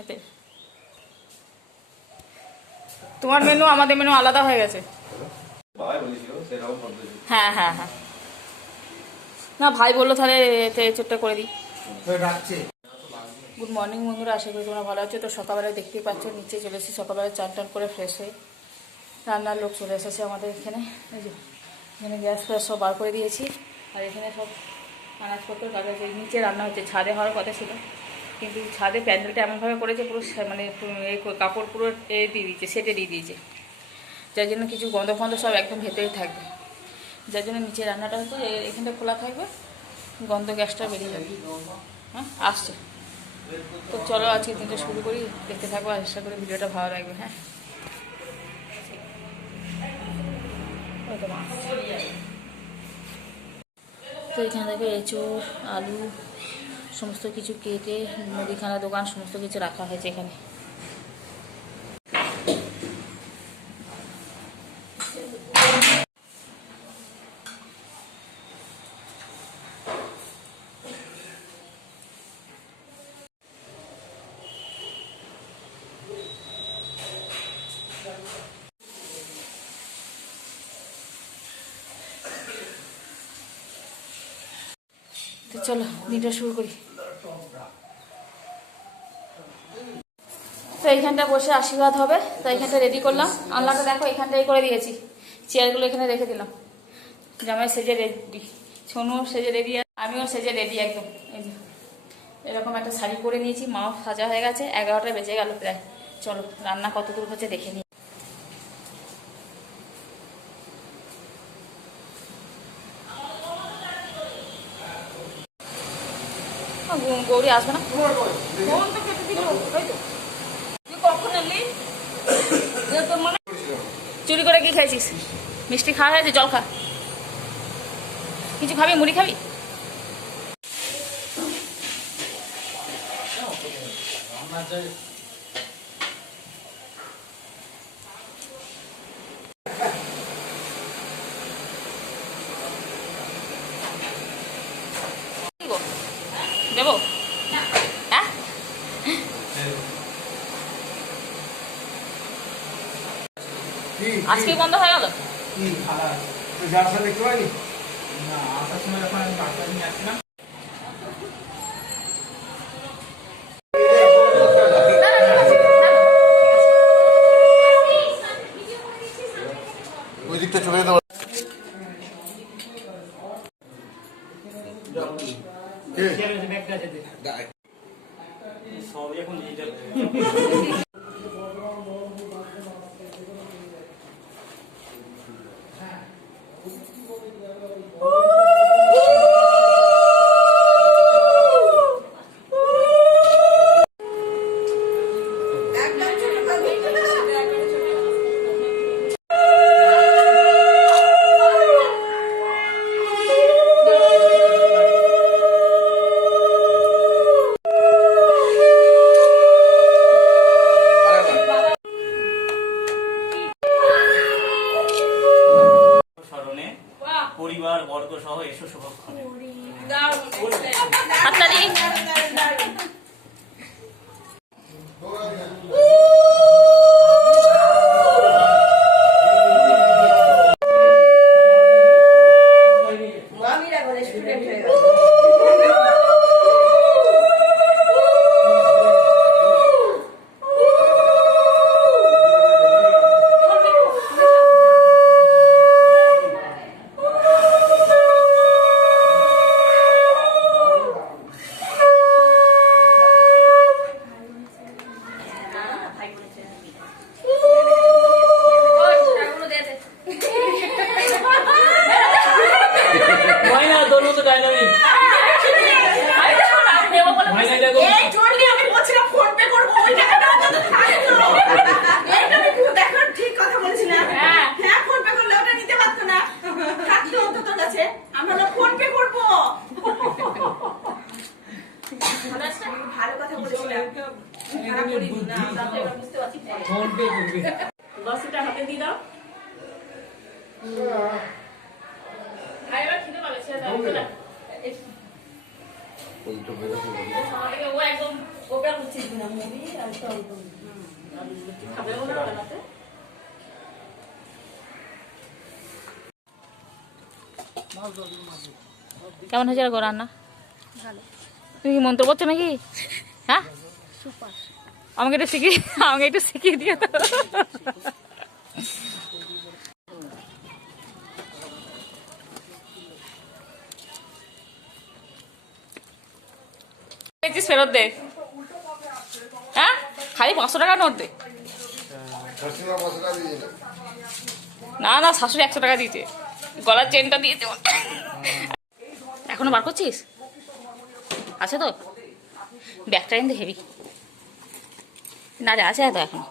এতে তোমার মেনু আমাদের মেনু আলাদা হয়ে গেছে। হ্যাঁ হ্যাঁ হ্যাঁ, না ভাই বললো তাহলে এতে চোটটা করে দিই। গুড মর্নিং বন্ধুরা, আশা করি তোমরা ভালো আছো। তো সকালবেলায় দেখতেই পাচ্ছ নিচে চলে এসেছি, সকালবেলায় চান টান করে ফ্রেশ হয়ে রান্নার লোক চলে এসেছে আমাদের এখানে। এই যে এখানে গ্যাস ফ্যাস সব বার করে দিয়েছি, আর এখানে সব আনাজপত্র কাগজ নিচে রান্না হচ্ছে। ছাদে হওয়ার কথা ছিল, কিন্তু ছাদে প্যান্ডেলটা এমনভাবে করেছে পুরো মানে কাপড় পুরো দিয়ে দিয়েছে, সেটে দিয়ে দিয়েছে, যার জন্য কিছু গন্ধ ফন্ধ সব একদম ভেতরেই থাকবে, যার জন্য নিচে রান্নাটা হচ্ছে এখানটা খোলা থাকবে, গন্ধ গ্যাসটা বেরিয়ে যাবে। হ্যাঁ আসছে। তো চলো আজকে দিনটা শুরু করি, দেখতে থাকবো, আশা করি ভিডিওটা ভালো লাগবে। হ্যাঁ তো এখানে দেখো এঁচোড় আলু সমস্ত কিছু কেটে মুদিখানা দোকান সমস্ত কিছু রাখা হয়েছে এখানে। তো চলো দিনটা শুরু করি। তো এইখানটা বসে আশীর্বাদ হবে, তো এইখানটা রেডি করলাম। আনলাটা দেখো এখানটাই করে দিয়েছি, চেয়ারগুলো এখানে রেখে দিলাম। জামাই সেজে রেডি, সোনু সেজে রেডি, আমিও সেজে রেডি একদম। এই যে এরকম একটা শাড়ি পরে নিয়েছি, মাও সাজা হয়ে গেছে। 11টা বেজে গেল প্রায়। চলো রান্না কত দূর হচ্ছে দেখে নিই। গৌরী আসবে না, চুরি করে কি খাইছিস? মিষ্টি খাওয়া হয়েছে, জল খা। কিছু খাবি? মুড়ি খাবি? দেবো? হ্যাঁ আজকে বন্ধ হয়ে গেল। ওই দিকটা চলে যেতে সব এখন ডিজিটাল। পরিবার বর্গ সহ এসো শুভক্ষণে। লসিটা হাতে দিয়ে দাও। ভাই এবার খিদে পাবে, ছেড়ে দাও। প্রদীপটা বেরোতে বলি। ও একদম ওটা হচ্ছে কিনা মুভি আর তো খাবে বলে বানাতে। কেমন হয়েছে গো রান্না? ভালো, তুমি কি মন্ত্র করছো নাকি? হ্যাঁ, সুপার। আমাকে একটু শিখিয়ে দিও তো। ফেরত দে। হ্যাঁ, খালি 500 টাকা নোট দে। শাশুড়িমা 500 টাকা দিয়ে দিলেন। না না, শাশুড়ি 100 টাকা দিয়েছে, গলার চেনটা দিয়েছে। এখনো বার করছিস? আছে তো ব্যাগটা কিন্তু হেভি। না রে, আছে তো এখন।